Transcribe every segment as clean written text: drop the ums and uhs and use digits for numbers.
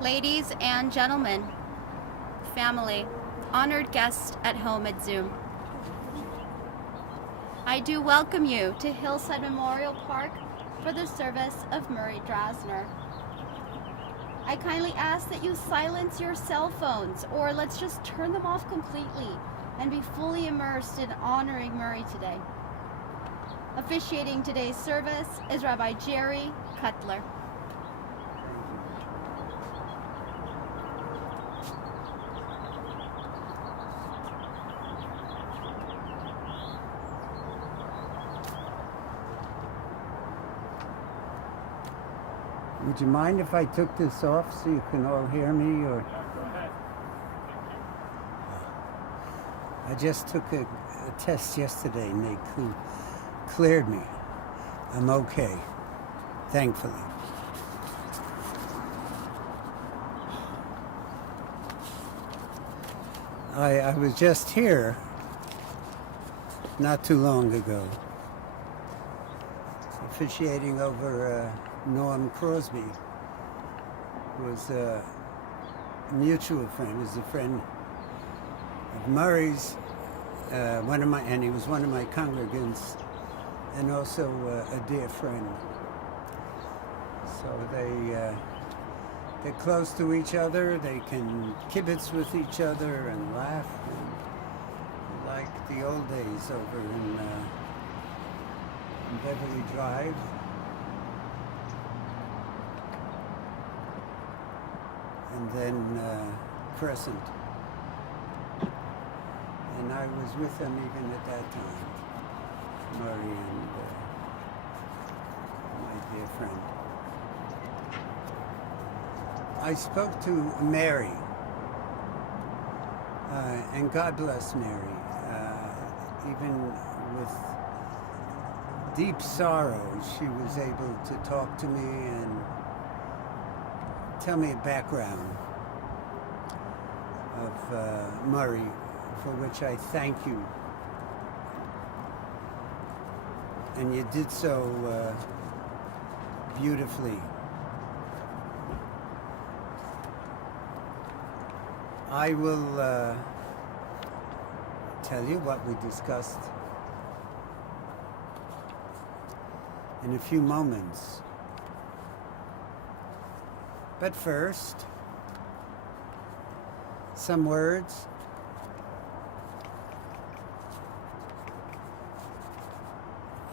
Ladies and gentlemen, family, honored guests at home at Zoom, I do welcome you to Hillside Memorial Park for the service of Murray Drazner. I kindly ask that you silence your cell phones, or let's just turn them off completely and be fully immersed in honoring Murray today. Officiating today's service is Rabbi Jerry Cutler. Would you mind if I took this off so you can all hear me? Or Go ahead. I just took a test yesterday and they cleared me. I'm okay, thankfully. I was just here not too long ago, officiating over Norm Crosby, who was a mutual friend, was a friend of Murray's, and he was one of my congregants, and also a dear friend. So they're close to each other. They can kibitz with each other and laugh, and like the old days over in Beverly Drive. And then Crescent. And I was with them even at that time, Murray and my dear friend. I spoke to Mary, and God bless Mary. Even with deep sorrow, she was able to talk to me and tell me a background of Murray, for which I thank you. And you did so beautifully. I will tell you what we discussed in a few moments. But first, some words.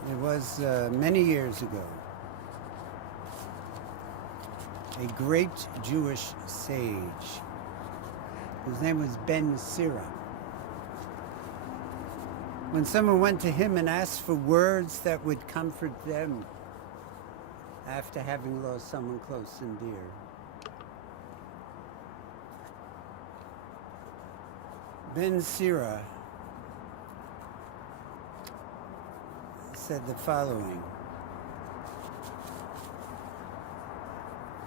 It was many years ago, a great Jewish sage whose name was Ben Sira. When someone went to him and asked for words that would comfort them after having lost someone close and dear, Ben Sira said the following.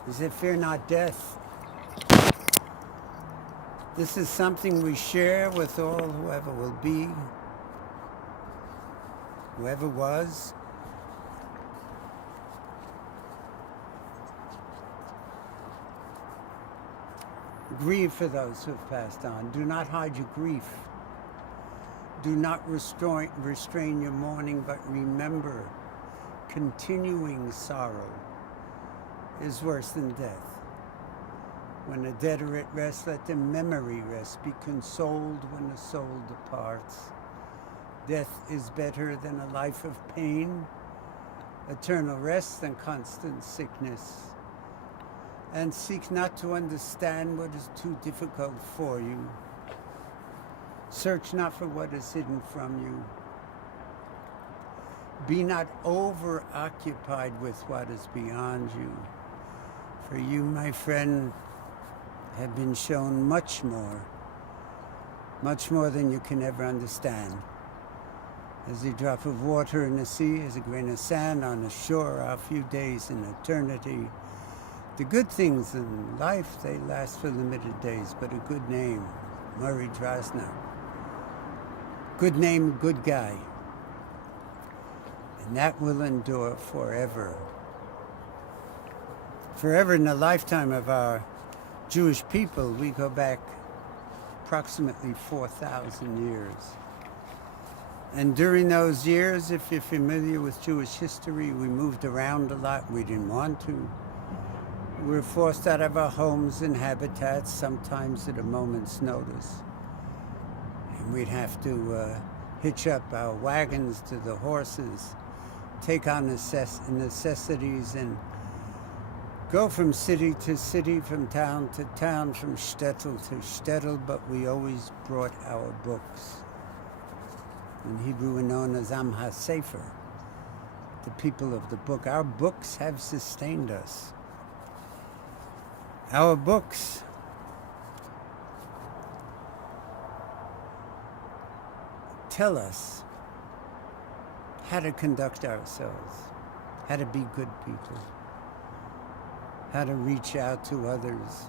He said, "Fear not death. This is something we share with all whoever will be, whoever was. Grieve for those who have passed on. Do not hide your grief. Do not restrain your mourning, but remember, continuing sorrow is worse than death. When the dead are at rest, let their memory rest. Be consoled when the soul departs. Death is better than a life of pain, eternal rest than constant sickness. And seek not to understand what is too difficult for you. Search not for what is hidden from you. Be not over-occupied with what is beyond you. For you, my friend, have been shown much more than you can ever understand. As a drop of water in the sea, as a grain of sand on the shore, are a few days in eternity. The good things in life, they last for limited days, but a good name, Murray Drazner. Good name, good guy. And that will endure forever. Forever in the lifetime of our Jewish people, we go back approximately 4,000 years. And during those years, if you're familiar with Jewish history, we moved around a lot. We didn't want to. We were forced out of our homes and habitats, sometimes at a moment's notice. And we'd have to hitch up our wagons to the horses, take on necessities, and go from city to city, from town to town, from shtetl to shtetl, but we always brought our books. In Hebrew, we're known as Am HaSefer, the people of the book. Our books have sustained us. Our books tell us how to conduct ourselves, how to be good people, how to reach out to others.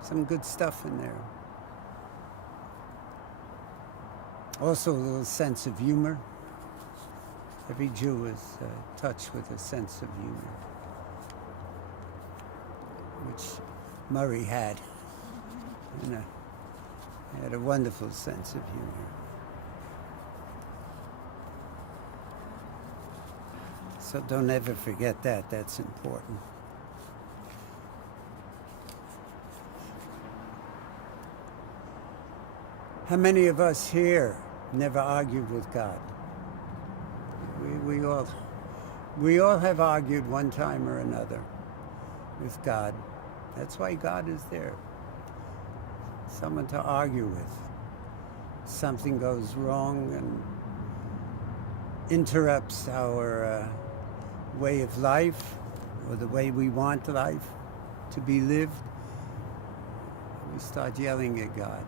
Some good stuff in there. Also a little sense of humor. Every Jew is touched with a sense of humor, which Murray had. He had a wonderful sense of humor. So don't ever forget that. That's important. How many of us here never argued with God? We all have argued one time or another with God. That's why God is there. Someone to argue with. Something goes wrong and interrupts our way of life, or the way we want life to be lived. We start yelling at God.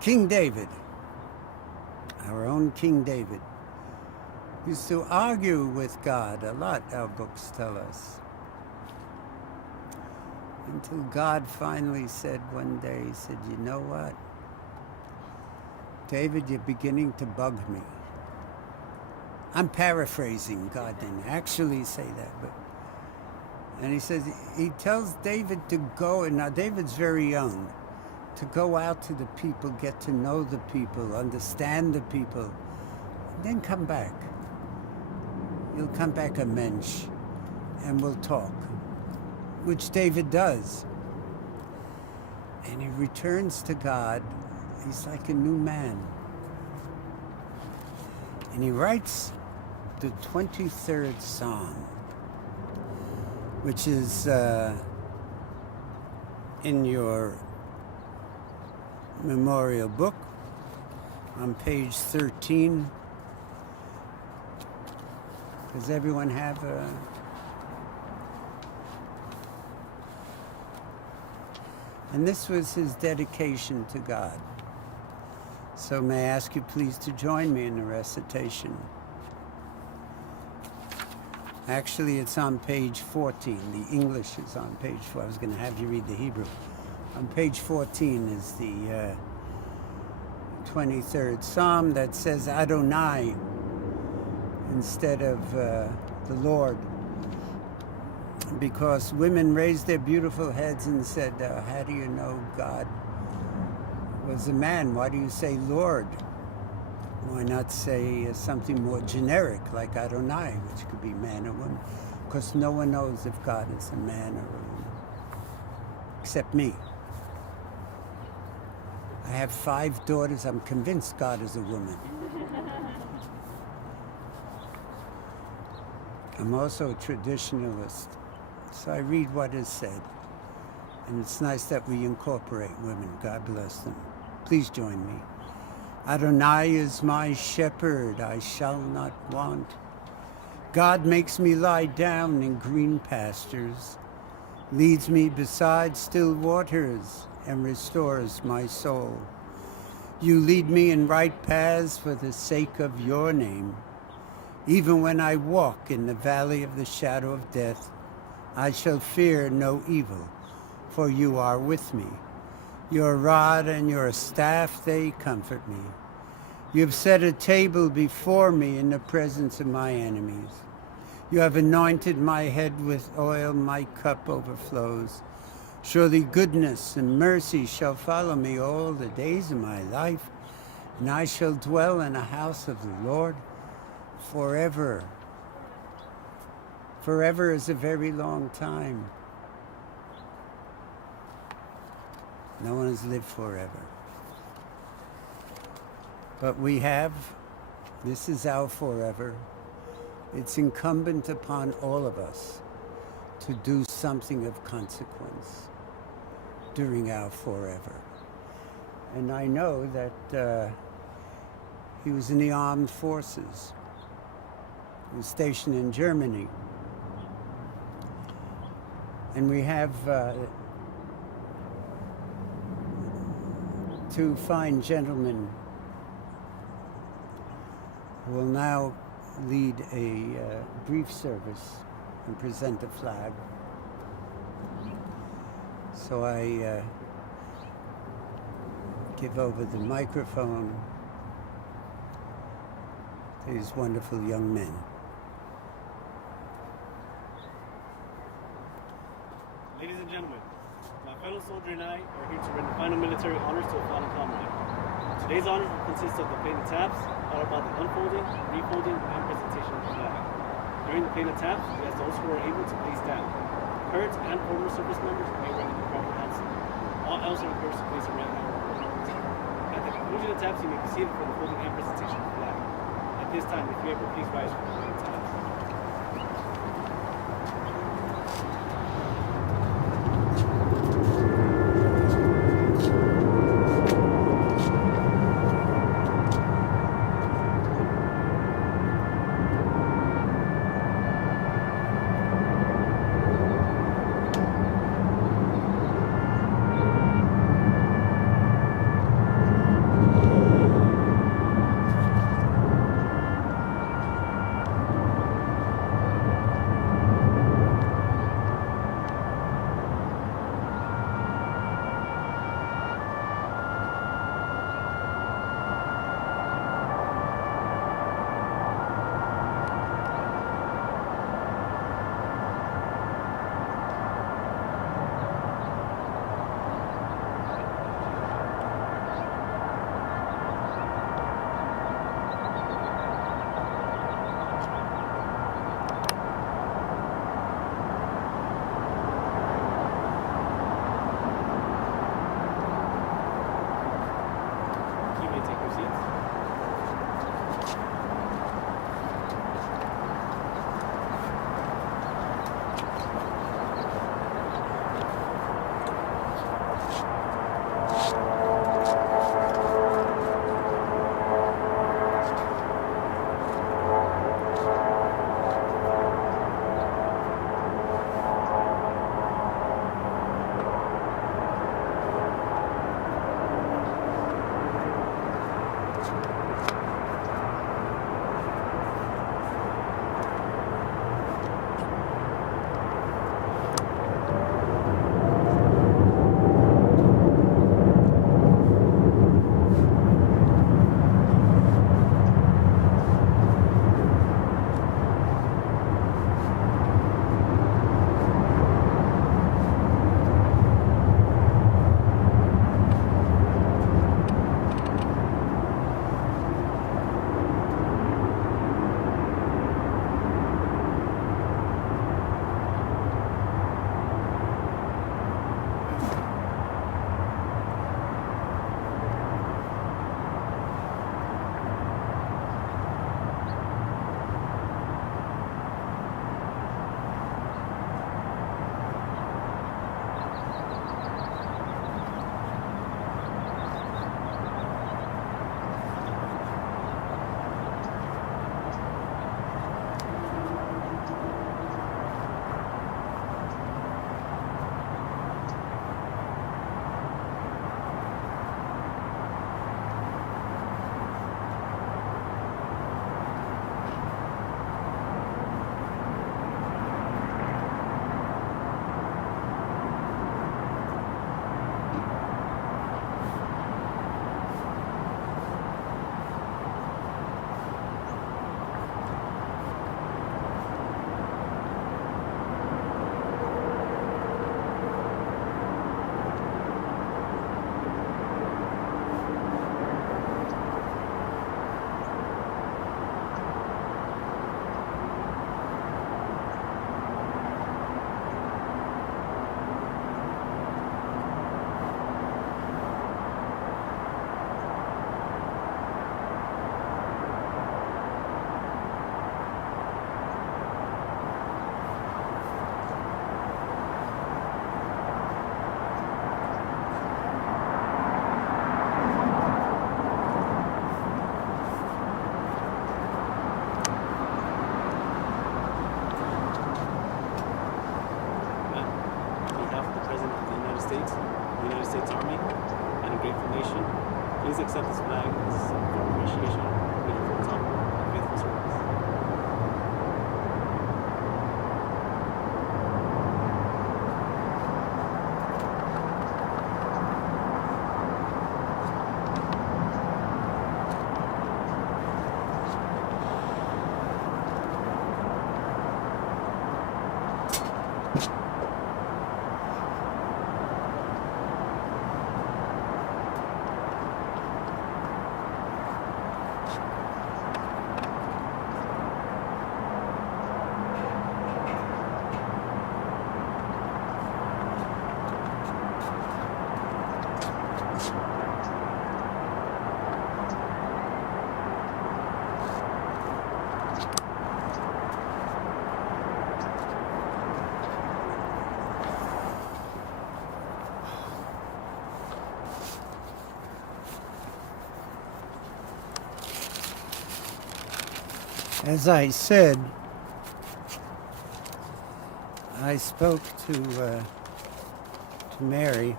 King David, our own King David, used to argue with God a lot, our books tell us. Until God finally said one day, he said, you know what? David, you're beginning to bug me. I'm paraphrasing, God didn't actually say that, but and he says, he tells David to go, and now David's very young, to go out to the people, get to know the people, understand the people, and then come back. You'll come back a mensch, and we'll talk, which David does. And he returns to God. He's like a new man. And he writes the 23rd Psalm, which is in your memorial book on page 13. Does everyone have a... And this was his dedication to God. So may I ask you please to join me in the recitation. Actually, it's on page 14. The English is on page 4. I was going to have you read the Hebrew. On page 14 is the 23rd Psalm that says Adonai instead of the Lord. Because women raised their beautiful heads and said, how do you know God was a man? Why do you say Lord? Why not say something more generic like Adonai, which could be man or woman? Because no one knows if God is a man or a woman, except me. I have 5 daughters. I'm convinced God is a woman. I'm also a traditionalist, so I read what is said. And it's nice that we incorporate women. God bless them. Please join me. Adonai is my shepherd, I shall not want. God makes me lie down in green pastures, leads me beside still waters, and restores my soul. You lead me in right paths for the sake of your name. Even when I walk in the valley of the shadow of death, I shall fear no evil, for you are with me. Your rod and your staff, they comfort me. You have set a table before me in the presence of my enemies. You have anointed my head with oil, my cup overflows. Surely goodness and mercy shall follow me all the days of my life, and I shall dwell in the house of the Lord forever. Forever is a very long time. No one has lived forever. But we have, this is our forever. It's incumbent upon all of us to do something of consequence during our forever. And I know that he was in the armed forces. He was stationed in Germany. And we have two fine gentlemen who will now lead a brief service and present the flag. So I give over the microphone to these wonderful young men. Ladies and gentlemen, my fellow soldier and I are here to render final military honors to a fallen comrade. Today's honors will consist of the playing of taps, followed by the unfolding, refolding, and presentation of the flag. During the playing of taps, we ask those who are able to please stand. Current and former service members may render the proper answer. All else are encouraged to place a right now. At the conclusion of taps, you may be seated for the folding and presentation of the flag. At this time, if you ever please rise for the playing of taps. States Army and a grateful nation. Please accept this flag as a symbol of appreciation for your full-time and faithful service. As I said, I spoke to Mary,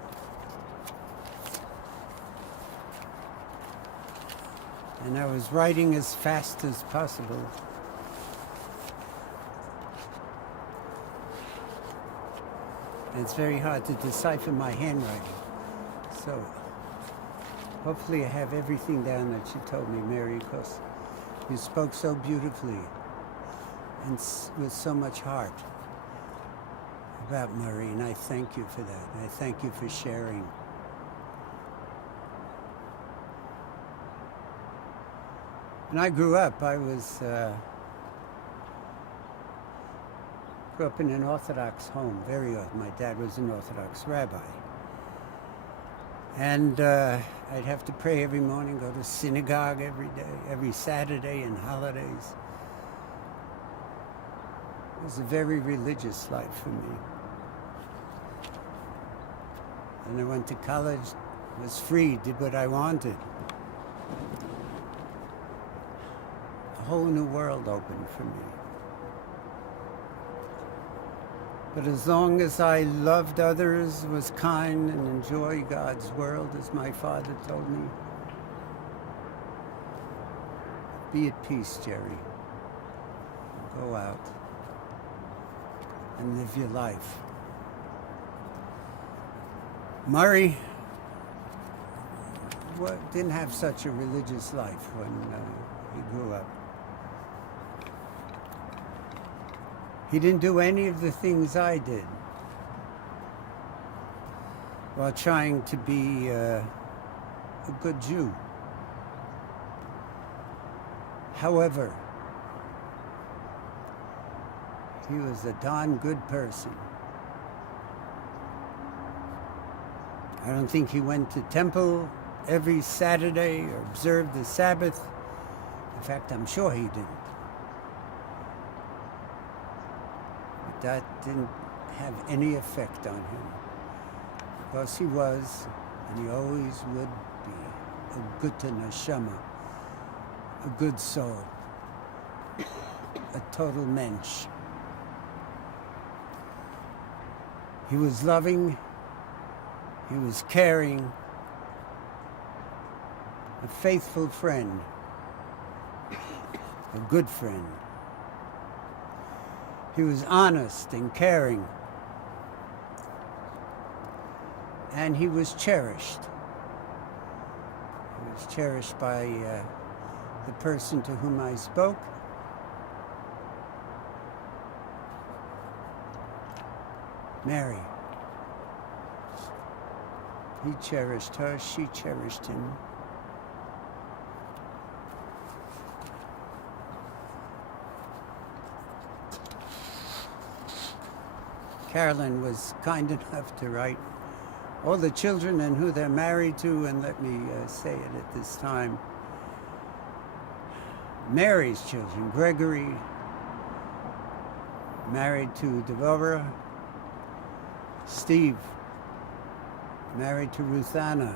and I was writing as fast as possible. And it's very hard to decipher my handwriting. So hopefully I have everything down that she told me, Mary, because you spoke so beautifully and with so much heart about Murray, and I thank you for that. I thank you for sharing. When I grew up, I was grew up in an Orthodox home, very Orthodox. My dad was an Orthodox rabbi. And I'd have to pray every morning, go to synagogue every day, every Saturday and holidays. It was a very religious life for me. And I went to college, was free, did what I wanted. A whole new world opened for me. But as long as I loved others, was kind, and enjoyed God's world, as my father told me, be at peace, Jerry. Go out and live your life. Murray didn't have such a religious life when he grew up. He didn't do any of the things I did while trying to be a good Jew. However, he was a darn good person. I don't think he went to temple every Saturday or observed the Sabbath. In fact, I'm sure he didn't. But that didn't have any effect on him, because he was, and he always would be, a good neshama, a good soul, a total mensch. He was loving, he was caring, a faithful friend, a good friend. He was honest and caring, and he was cherished. He was cherished by the person to whom I spoke. Mary. He cherished her, she cherished him. Carolyn was kind enough to write all the children and who they're married to, and let me say it at this time. Mary's children, Gregory, married to Deborah. Steve, married to Ruthanna.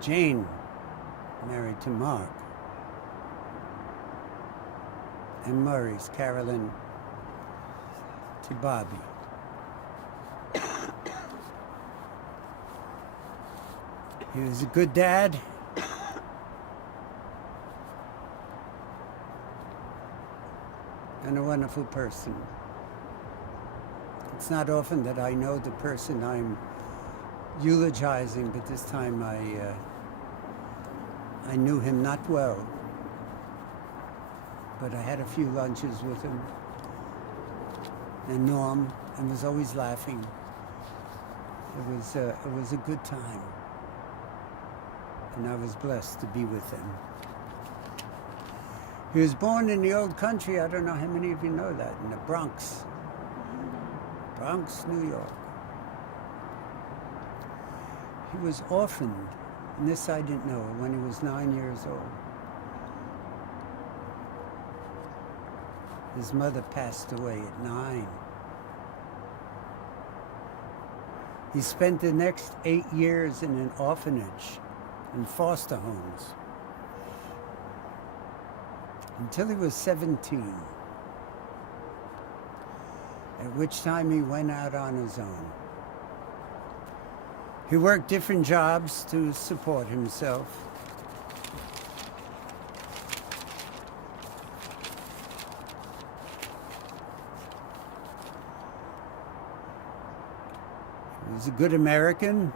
Jane, married to Mark. And Murray's Carolyn to Bobby. He was a good dad. And a wonderful person. It's not often that I know the person I'm eulogizing, but this time I knew him not well. But I had a few lunches with him and knew him and was always laughing. It was a good time. And I was blessed to be with him. He was born in the old country. I don't know how many of you know that, in the Bronx. Bronx, New York. He was orphaned, and this I didn't know, when he was 9 years old. His mother passed away at 9. He spent the next 8 years in an orphanage and foster homes until he was 17, at which time he went out on his own. He worked different jobs to support himself. He was a good American.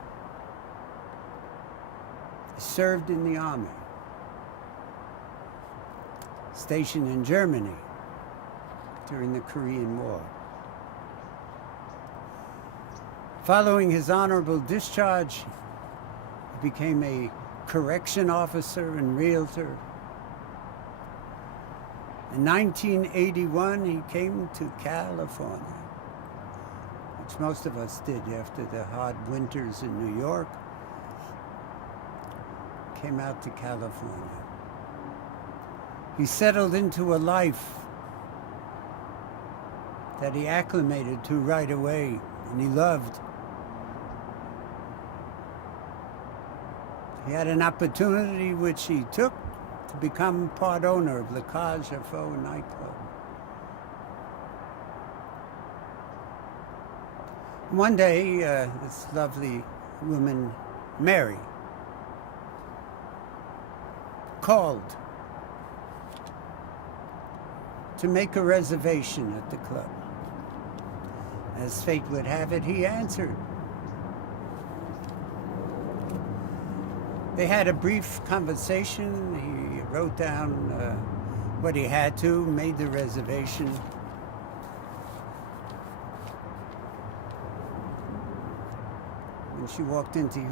He served in the army, stationed in Germany during the Korean War. Following his honorable discharge, he became a correction officer and realtor. In 1981, he came to California, which most of us did after the hard winters in New York. Came out to California. He settled into a life that he acclimated to right away, and he loved. He had an opportunity which he took to become part owner of the Cage Faux nightclub. One day, this lovely woman, Mary, called to make a reservation at the club. As fate would have it, he answered. They had a brief conversation. He wrote down what he had to, made the reservation. When she walked in, he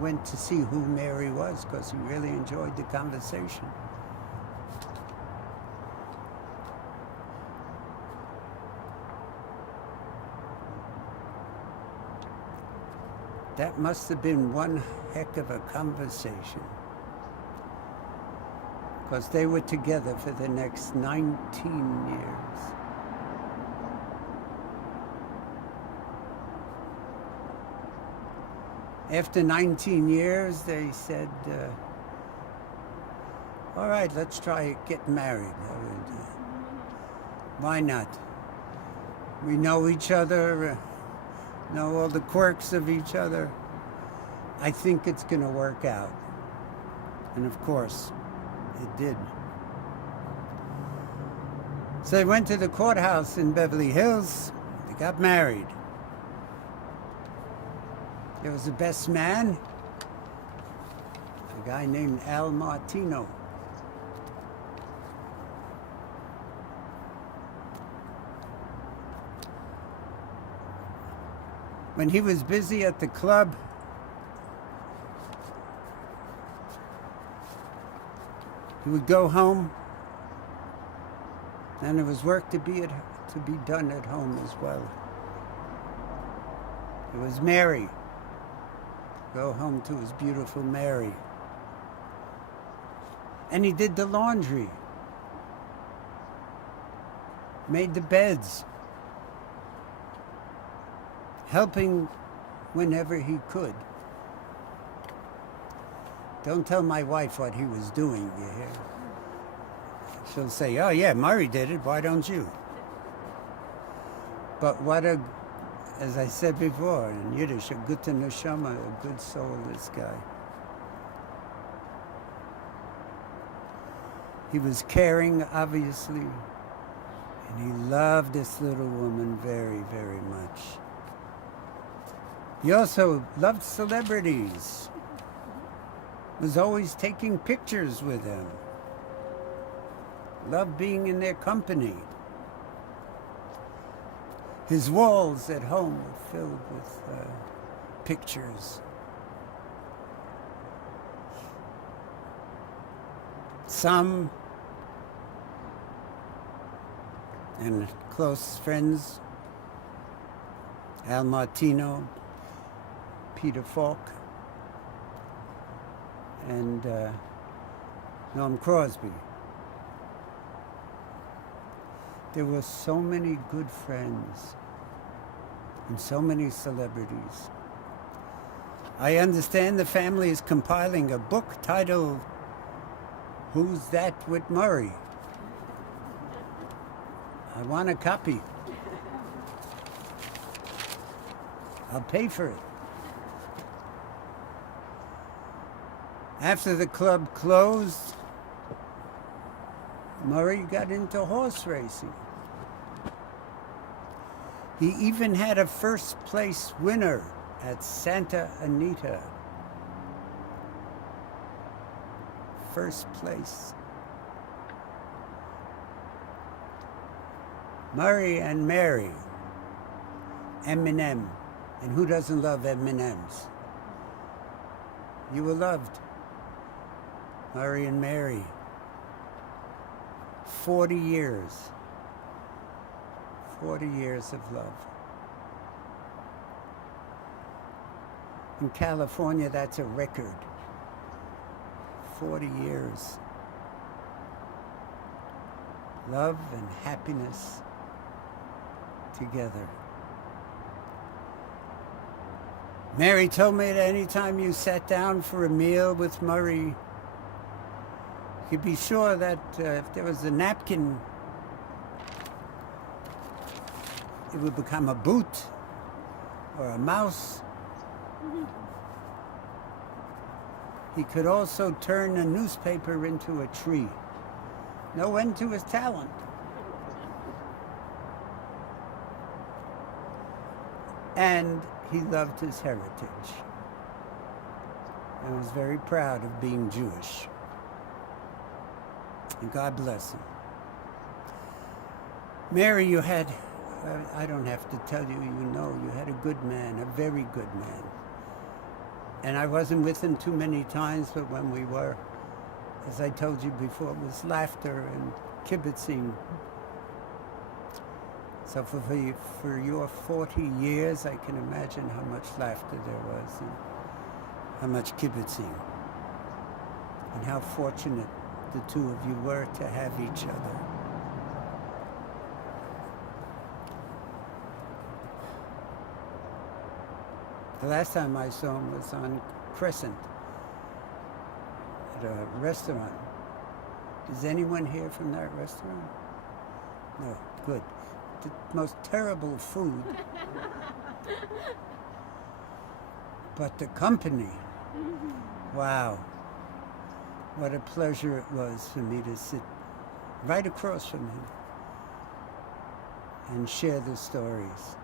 went to see who Mary was because he really enjoyed the conversation. That must have been one heck of a conversation, because they were together for the next 19 years. After 19 years, they said, all right, let's try getting married. Why not? We know each other, know all the quirks of each other. I think it's going to work out. And of course, it did. So they went to the courthouse in Beverly Hills. They got married. There was the best man, a guy named Al Martino. When he was busy at the club, he would go home, and there was work to be done at home as well. It was Mary. Go home to his beautiful Mary. And he did the laundry, made the beds, helping whenever he could. Don't tell my wife what he was doing, you hear? She'll say, oh yeah, Murray did it, why don't you? But what a, as I said before in Yiddish, a gute neshama, a good soul, this guy. He was caring, obviously, and he loved this little woman very, very much. He also loved celebrities. Was always taking pictures with them. Loved being in their company. His walls at home were filled with pictures. Some and close friends, Al Martino, Peter Falk, and Norm Crosby. There were so many good friends and so many celebrities. I understand the family is compiling a book titled Who's That with Murray? I want a copy. I'll pay for it. After the club closed, Murray got into horse racing. He even had a first place winner at Santa Anita. First place. Murray and Mary, Eminem. And who doesn't love M&Ms? You were loved. Murray and Mary. 40 years. 40 years of love. In California, that's a record. 40 years. Love and happiness together. Mary told me that any time you sat down for a meal with Murray, you could be sure that if there was a napkin, it would become a boot or a mouse. He could also turn a newspaper into a tree. No end to his talent. And he loved his heritage and was very proud of being Jewish. And God bless him. Mary, you had, I don't have to tell you, you know, you had a good man, a very good man. And I wasn't with him too many times, but when we were, as I told you before, it was laughter and kibitzing. So for your 40 years, I can imagine how much laughter there was and how much kibitzing and how fortunate the two of you were to have each other. The last time I saw him was on Crescent at a restaurant. Is anyone here from that restaurant? No, good. The most terrible food. But the company, wow. What a pleasure it was for me to sit right across from him and share the stories.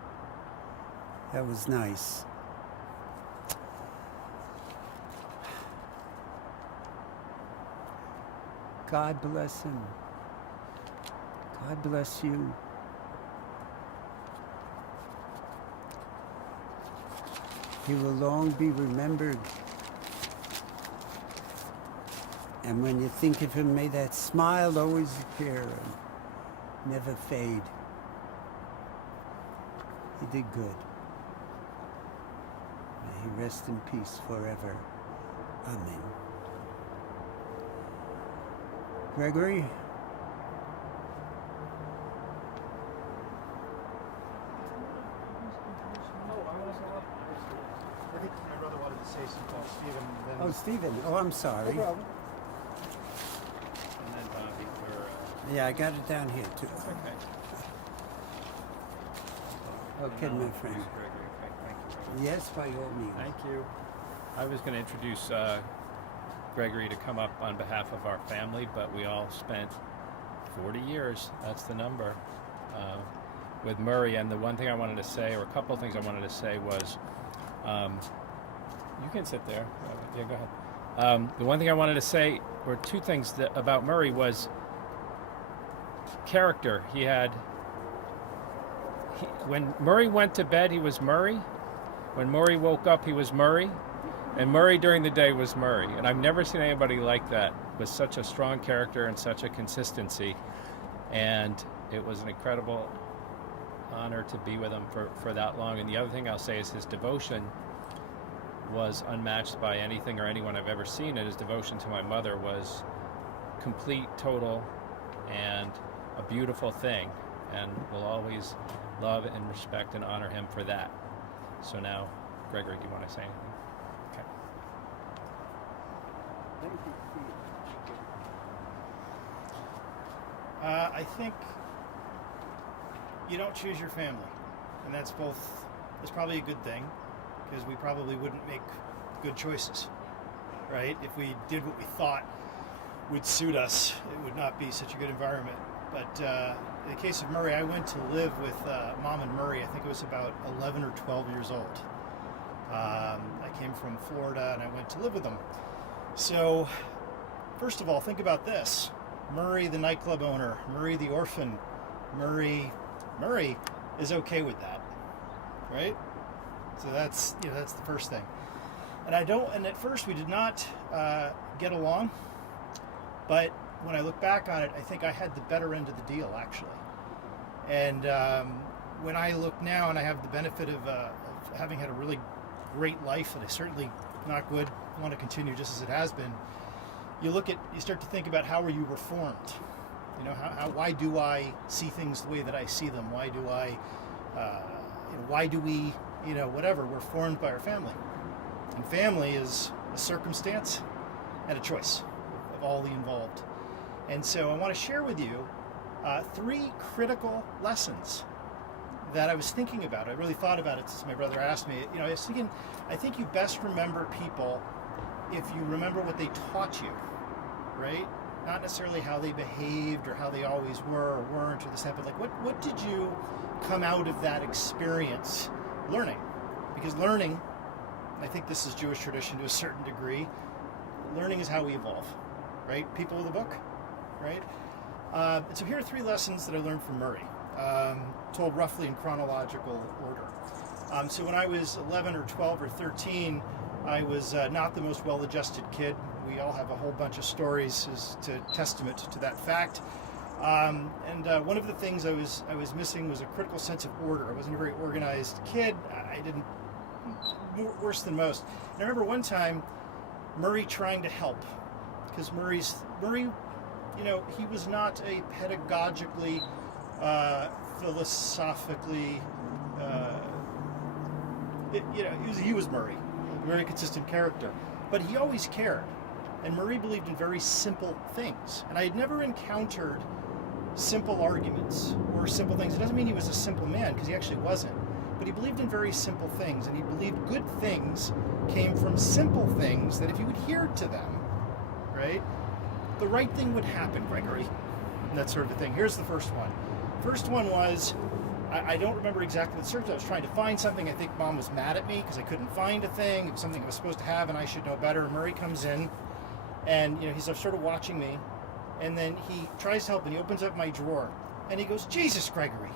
That was nice. God bless him. God bless you. He will long be remembered. And when you think of him, may that smile always appear and never fade. He did good. May he rest in peace forever. Amen. Gregory? I think my brother wanted to say something to Stephen. Then Oh, Stephen. Oh, I'm sorry. No problem. And then Bobby, or, Yeah, I got it down here too. okay. Okay, my friend. Gregory, okay, thank you. Yes, by all means. Thank you. I was going to introduce Gregory to come up on behalf of our family, but we all spent 40 years, that's the number, with Murray. And the one thing I wanted to say, or a couple of things I wanted to say was, you can sit there. Yeah, go ahead. The one thing I wanted to say, or two things about Murray, was character. When Murray went to bed, he was Murray. When Murray woke up, he was Murray. And Murray during the day was Murray. And I've never seen anybody like that, with such a strong character and such a consistency. And it was an incredible honor to be with him for that long. And the other thing I'll say is his devotion was unmatched by anything or anyone I've ever seen. And his devotion to my mother was complete, total, and a beautiful thing. And we'll always love and respect and honor him for that. So now, Gregory, do you want to say anything? Okay. Thank you, Steve. I think you don't choose your family, and that's probably a good thing, because we probably wouldn't make good choices, right? If we did what we thought would suit us, it would not be such a good environment. But in the case of Murray, I went to live with Mom and Murray. I think it was about 11 or 12 years old. I came from Florida, and I went to live with them. So, first of all, think about this. Murray, the nightclub owner, Murray, the orphan, Murray is okay with that, right? So that's the first thing. And at first we did not get along, but when I look back on it, I think I had the better end of the deal, actually. And when I look now, and I have the benefit of having had a really great life, and I certainly, knock wood, want to continue just as it has been, you start to think about, how are you reformed? You know, why do I see things the way that I see them? Why do we, whatever, we're formed by our family. And family is a circumstance and a choice of all the involved. And so I want to share with you 3 critical lessons that I was thinking about. I really thought about it since my brother asked me. I was thinking, I think you best remember people if you remember what they taught you, right? Not necessarily how they behaved or how they always were or weren't or this type of, like, what did you come out of that experience learning? Because learning, I think this is Jewish tradition to a certain degree, learning is how we evolve, right? People of the book, right? And so here are 3 lessons that I learned from Murray, told roughly in chronological order. So when I was 11 or 12 or 13, I was not the most well-adjusted kid. We all have a whole bunch of stories as to testament to that fact. And one of the things I was missing was a critical sense of order. I wasn't a very organized kid. I didn't, worse than most. And I remember one time Murray trying to help, because Murray, he was not a pedagogically, philosophically, he was Murray, a very consistent character, but he always cared. And Murray believed in very simple things. And I had never encountered simple arguments or simple things. It doesn't mean he was a simple man, because he actually wasn't. But he believed in very simple things, and he believed good things came from simple things, that if you adhered to them, right, the right thing would happen, Gregory, and that sort of a thing. Here's the first one. First one was, I don't remember exactly the search. I was trying to find something. I think Mom was mad at me because I couldn't find a thing. It was something I was supposed to have, and I should know better. Murray comes in, and he's sort of watching me, and then he tries to help, and he opens up my drawer, and he goes, "Jesus, Gregory,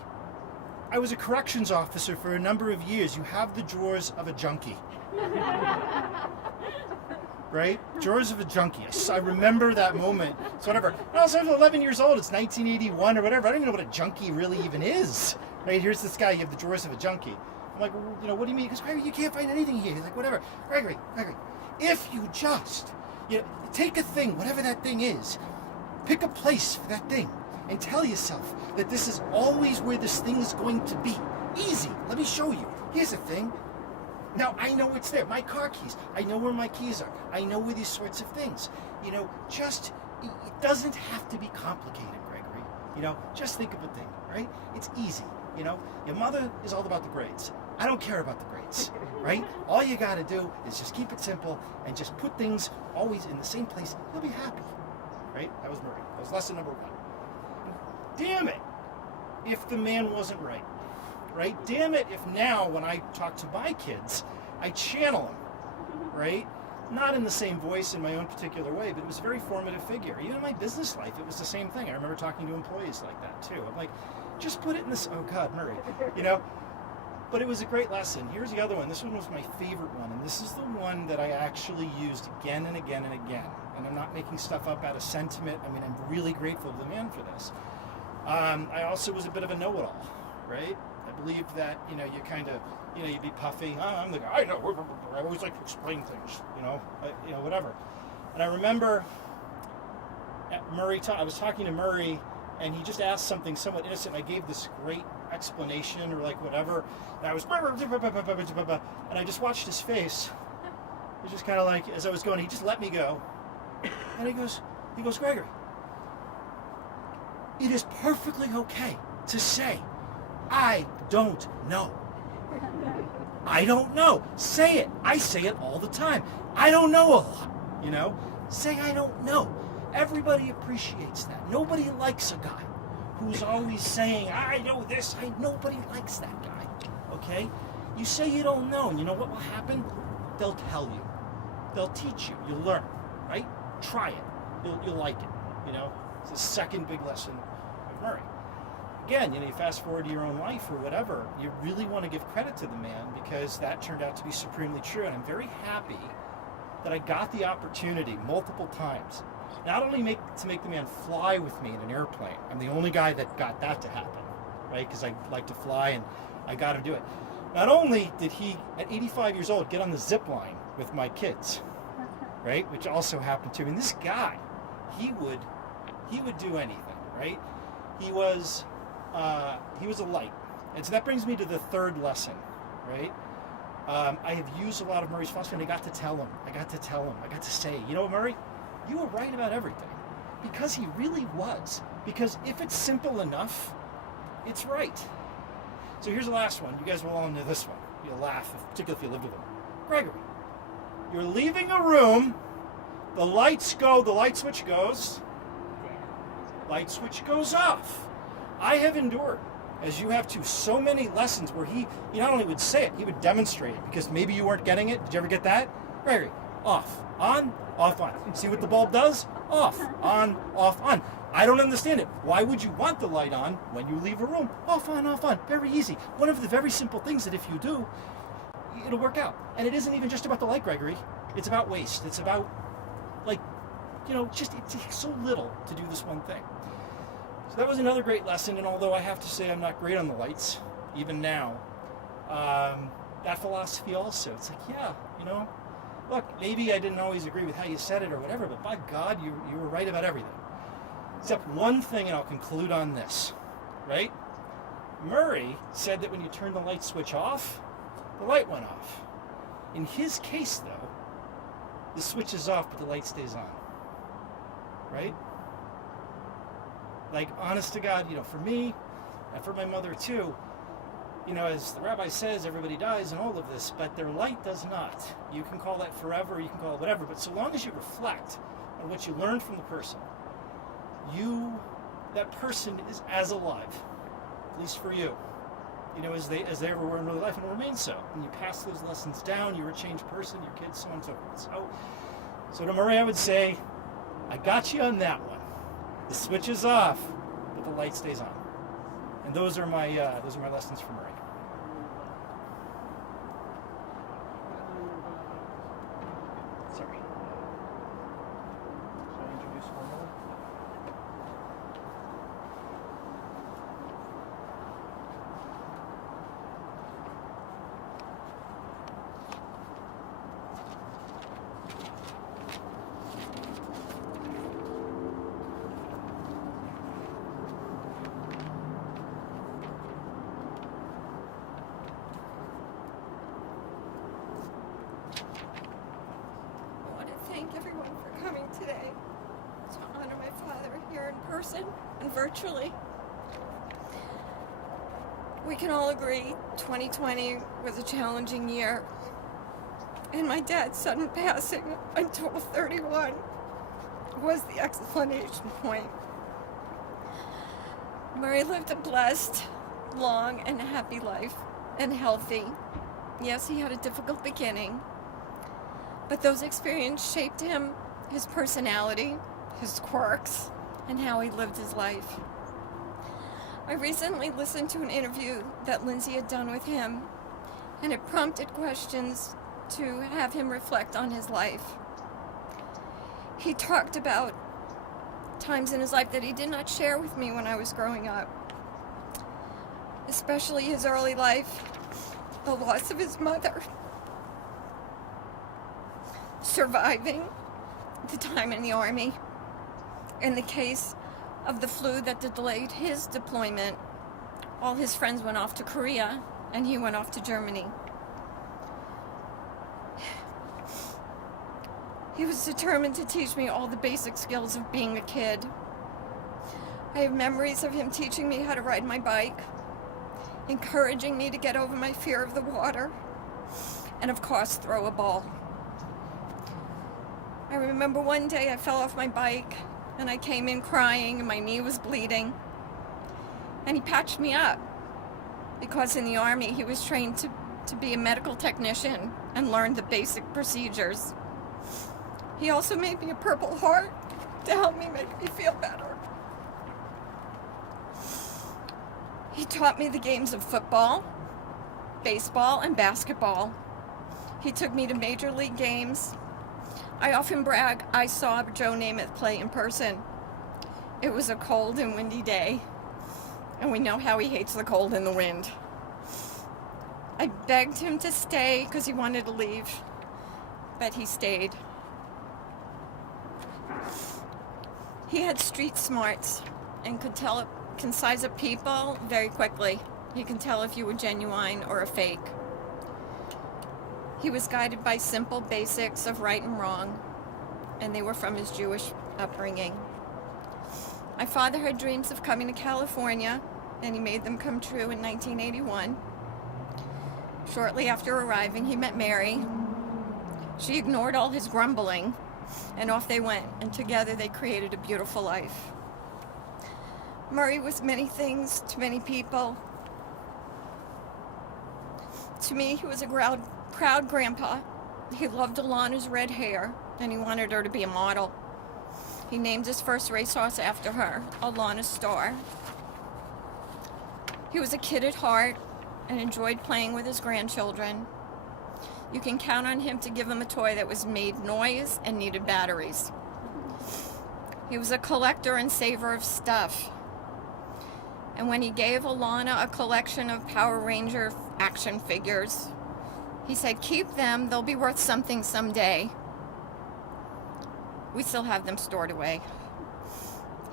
I was a corrections officer for a number of years. You have the drawers of a junkie." Right? Drawers of a junkie. I remember that moment. So whatever. Well, so I was 11 years old. It's 1981 or whatever. I don't even know what a junkie really even is. Right? Here's this guy. You have the drawers of a junkie. I'm like, well, what do you mean? He goes, "Gregory, you can't find anything here." He's like, "Whatever. Gregory, if you just, take a thing, whatever that thing is, pick a place for that thing, and tell yourself that this is always where this thing is going to be. Easy. Let me show you. Here's a thing. Now, I know it's there. My car keys. I know where my keys are. I know where these sorts of things. It doesn't have to be complicated, Gregory. Just think of a thing, right? It's easy. Your mother is all about the grades. I don't care about the grades, right? All you got to do is just keep it simple and just put things always in the same place. You'll be happy, right? That was Murray. That was lesson number 1. Damn it if the man wasn't right? Damn it if now when I talk to my kids, I channel him, right? Not in the same voice in my own particular way, but it was a very formative figure. Even in my business life, it was the same thing. I remember talking to employees like that too. I'm like, just put it in this, oh God, Murray, But it was a great lesson. Here's the other one. This one was my favorite one, and this is the one that I actually used again and again and again. And I'm not making stuff up out of sentiment. I mean, I'm really grateful to the man for this. I also was a bit of a know-it-all, right? I believed that, you kind of, you'd be puffy. Oh, I'm the guy. I know. I always like to explain things, whatever. And I remember I was talking to Murray, and he just asked something somewhat innocent. I gave this great explanation or like whatever, and I was, and I just watched his face. It was just kind of like, as I was going, he just let me go, and he goes, Gregory, it is perfectly okay to say, I don't know. I don't know. Say it. I say it all the time. I don't know a lot, Say I don't know. Everybody appreciates that. Nobody likes a guy who's always saying, I know this. Nobody likes that guy, okay? You say you don't know, and you know what will happen? They'll tell you. They'll teach you. You'll learn, right? Try it. You'll like it, It's the second big lesson of Murray. Again, you fast forward to your own life or whatever, you really want to give credit to the man because that turned out to be supremely true, and I'm very happy that I got the opportunity multiple times not only to make the man fly with me in an airplane. I'm the only guy that got that to happen, right? Because I like to fly and I got to do it. Not only did he, at 85 years old, get on the zip line with my kids, right? Which also happened to me. And this guy, he would do anything, right? He was a light. And so that brings me to the third lesson, right? I have used a lot of Murray's philosophy, and I got to tell him. I got to say, Murray, you were right about everything. Because he really was. Because if it's simple enough, it's right. So here's the last one. You guys will all know this one. You'll laugh, particularly if you lived with him. Gregory, you're leaving a room, the light switch goes, light switch goes off. I have endured, as you have too, so many lessons where he not only would say it, he would demonstrate it, because maybe you weren't getting it. Did you ever get that? Gregory, off, on, off, on. See what the bulb does? Off, on, off, on. I don't understand it. Why would you want the light on when you leave a room? Off, on, off, on. Very easy. One of the very simple things that if you do, it'll work out. And it isn't even just about the light, Gregory. It's about waste. It's about, it takes so little to do this one thing. So that was another great lesson, and although I have to say I'm not great on the lights, even now, that philosophy also, it's like, look, maybe I didn't always agree with how you said it or whatever, but by God, you were right about everything. Except one thing, and I'll conclude on this, right? Murray said that when you turn the light switch off, the light went off. In his case, though, the switch is off, but the light stays on, right? Like, honest to God, for me, and for my mother too, as the rabbi says, everybody dies and all of this, but their light does not. You can call that forever, you can call it whatever, but so long as you reflect on what you learned from the person, that person is as alive, at least for you, as they ever were in real life, and will remain so. When you pass those lessons down, you're a changed person, your kids, so on and so forth. So to Murray, I would say, I got you on that one. The switch is off, but the light stays on. And those are my lessons for Murray. Sorry. Should I introduce one more? Thank everyone for coming today to honor my father here in person and virtually. We can all agree 2020 was a challenging year, and my dad's sudden passing until 31 was the explanation point. Murray lived a blessed, long, and happy life, and healthy. Yes, he had a difficult beginning, but those experiences shaped him, his personality, his quirks, and how he lived his life. I recently listened to an interview that Lindsay had done with him, and it prompted questions to have him reflect on his life. He talked about times in his life that he did not share with me when I was growing up, especially his early life, the loss of his mother, surviving the time in the Army, in the case of the flu that delayed his deployment. All his friends went off to Korea, and he went off to Germany. He was determined to teach me all the basic skills of being a kid. I have memories of him teaching me how to ride my bike, encouraging me to get over my fear of the water, and of course, throw a ball. I remember one day I fell off my bike, and I came in crying, and my knee was bleeding. And he patched me up, because in the Army he was trained to be a medical technician and learned the basic procedures. He also made me a Purple Heart to help me make me feel better. He taught me the games of football, baseball, and basketball. He took me to major league games. I often brag I saw Joe Namath play in person. It was a cold and windy day, and we know how he hates the cold and the wind. I begged him to stay because he wanted to leave, but he stayed. He had street smarts and can size up people very quickly. You can tell if you were genuine or a fake. He was guided by simple basics of right and wrong, and they were from his Jewish upbringing. My father had dreams of coming to California, and he made them come true in 1981. Shortly after arriving, he met Mary. She ignored all his grumbling, and off they went, and together they created a beautiful life. Murray was many things to many people. To me, he was a proud grandpa. He loved Alana's red hair, and he wanted her to be a model. He named his first racehorse after her, Alana Star. He was a kid at heart and enjoyed playing with his grandchildren. You can count on him to give them a toy that was made noise and needed batteries. He was a collector and saver of stuff. And when he gave Alana a collection of Power Ranger action figures, he said, "Keep them, they'll be worth something someday." We still have them stored away.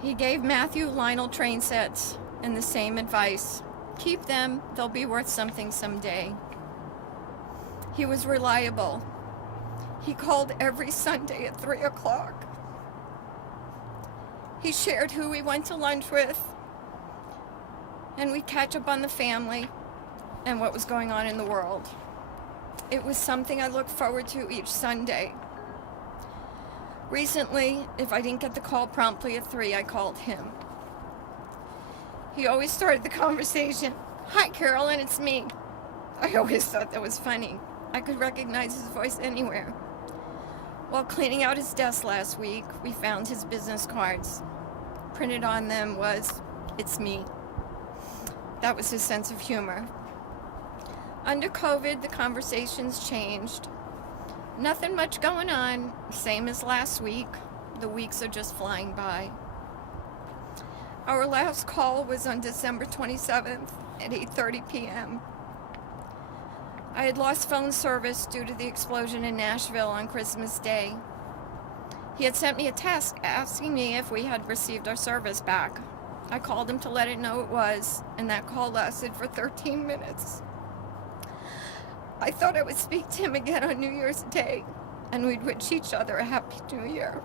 He gave Matthew Lionel train sets and the same advice. "Keep them, they'll be worth something someday." He was reliable. He called every Sunday at 3 o'clock. He shared who we went to lunch with, and we'd catch up on the family and what was going on in the world. It was something I looked forward to each Sunday. Recently, if I didn't get the call promptly at 3, I called him. He always started the conversation, "Hi, Carolyn, it's me." I always thought that was funny. I could recognize his voice anywhere. While cleaning out his desk last week, we found his business cards. Printed on them was, "It's me." That was his sense of humor. Under COVID, the conversations changed. Nothing much going on, same as last week. The weeks are just flying by. Our last call was on December 27th at 8:30 p.m. I had lost phone service due to the explosion in Nashville on Christmas Day. He had sent me a text asking me if we had received our service back. I called him to let it know it was, and that call lasted for 13 minutes. I thought I would speak to him again on New Year's Day, and we'd wish each other a Happy New Year.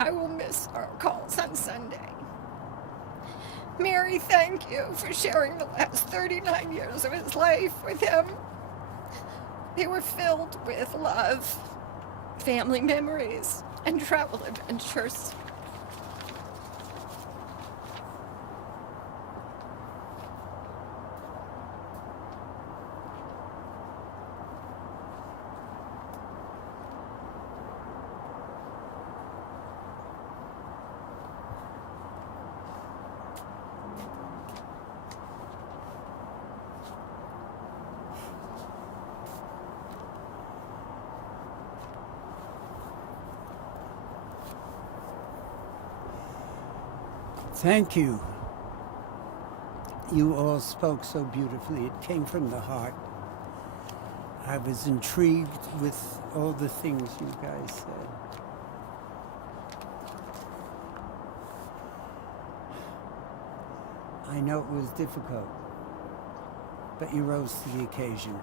I will miss our calls on Sunday. Mary, thank you for sharing the last 39 years of his life with him. They were filled with love, family memories, and travel adventures. Thank you. You all spoke so beautifully. It came from the heart. I was intrigued with all the things you guys said. I know it was difficult, but you rose to the occasion.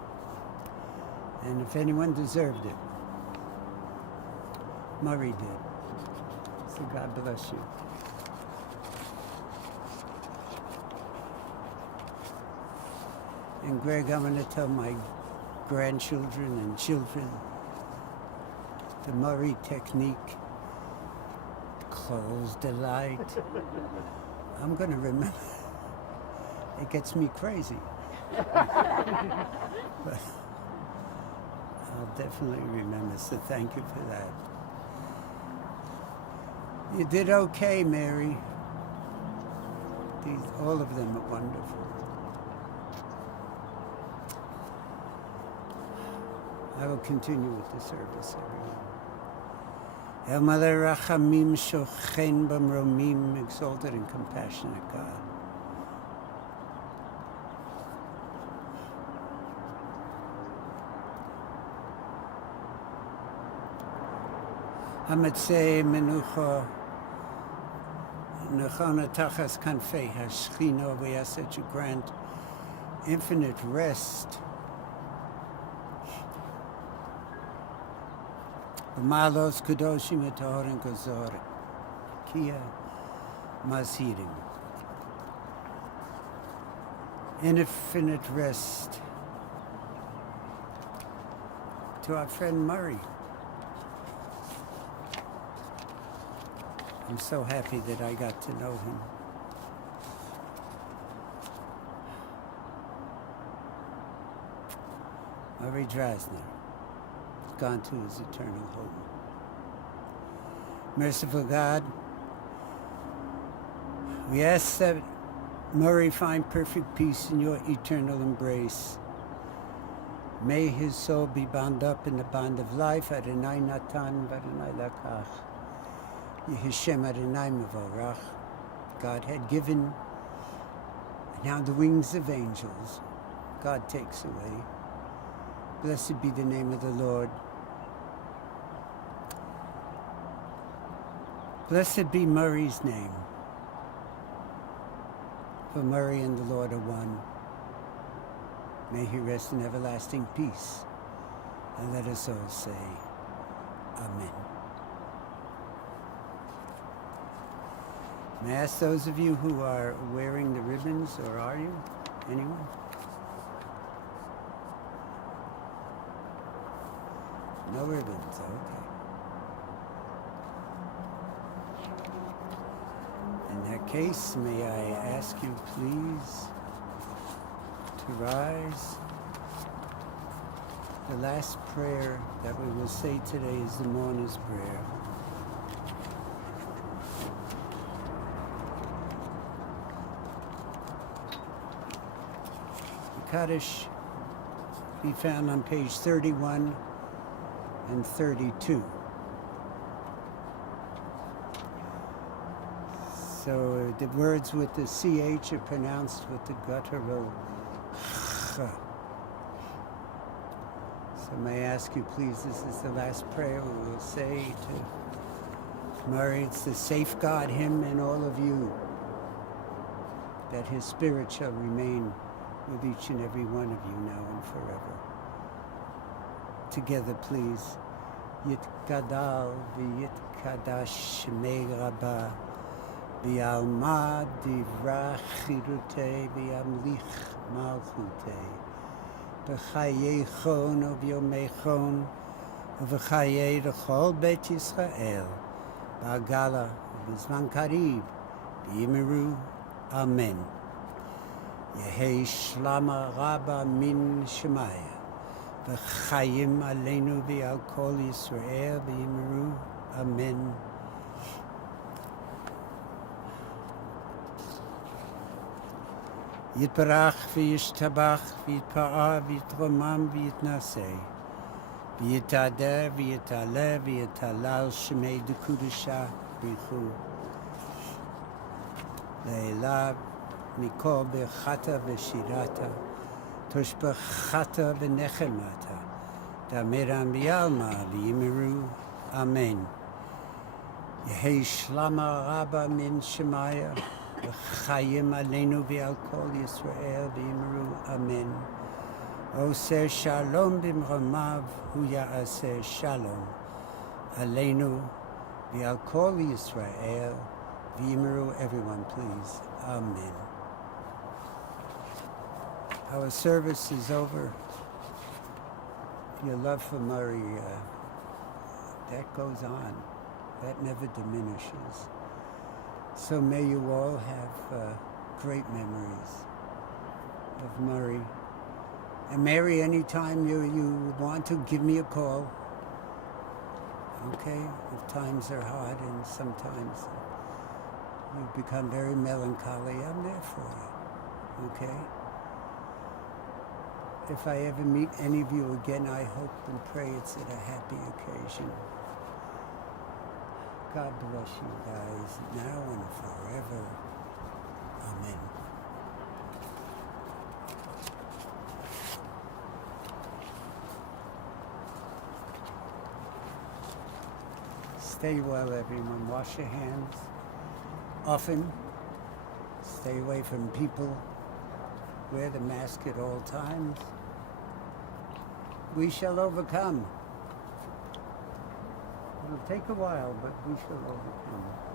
And if anyone deserved it, Murray did. So God bless you. And Greg, I'm going to tell my grandchildren and children the Murray technique, close the light. I'm going to remember. It gets me crazy. But I'll definitely remember, so thank you for that. You did okay, Mary. All of them are wonderful. I will continue with the service, everyone. El Malei Rachamim Shochen B'Mromim, exalted and compassionate God. Hamatzei Menucha Nechana Tachas Kanfei Hashchina, we ask that you grant infinite rest Malos Kudoshim Etorin Gozor Kia Masirim. Infinite rest to our friend Murray. I'm so happy that I got to know him. Murray Drazner, gone to his eternal home. Merciful God, we ask that Murray find perfect peace in your eternal embrace. May his soul be bound up in the bond of life. Adonai Natan v'Adonai Lakach. Yehishem Adonai Mevorach. God had given, and now the wings of angels God takes away. Blessed be the name of the Lord. Blessed be Murray's name. For Murray and the Lord are one. May he rest in everlasting peace. And let us all say, Amen. May I ask those of you who are wearing the ribbons, or are you? Anyone? No ribbons, okay. In that case, may I ask you please to rise. The last prayer that we will say today is the mourner's prayer. The Kaddish be found on page 31 and 32. So the words with the CH are pronounced with the guttural ch. So may I ask you please, this is the last prayer we will say to Murray. It's to safeguard him and all of you, that his spirit shall remain with each and every one of you now and forever. Together, please. Yitkadal v'yitkadash shmei Rabbah V'alma divra chirute v'amlich malchute. B'chayechon uvyomechon uv'chayei l'chol bet Yisrael. Ba'gala v'zman karib v'yimeru amen. Yehei shlama rabba min shemaya. V'chayim aleinu v'al kol Yisrael v'yimeru amen. Yitbarach v'yishtabach v'yitpa'ah v'yitromam v'yitnaseh v'yitadeh v'yitaleh v'yitalal shemei dekudusha b'chu le'elav mikol b'chata v'shirata toshbachata v'nechemata dameram b'yalma v'yimeru amen. Yehei shlama rabba min shemaya V'chayim aleinu v'al kol Yisrael v'yimeru amen. Oseh shalom b'mromav hu ya'aseh shalom aleinu v'al kol Yisrael v'yimeru. Everyone, please. Amen. Our service is over. Your love for Murray, that goes on. That never diminishes. So may you all have great memories of Murray. And Mary, anytime you want to, give me a call. Okay? If times are hard and sometimes you become very melancholy, I'm there for you. Okay? If I ever meet any of you again, I hope and pray it's at a happy occasion. God bless you guys, now and forever. Amen. Stay well, everyone. Wash your hands often. Stay away from people. Wear the mask at all times. We shall overcome. It'll take a while, but we shall overcome.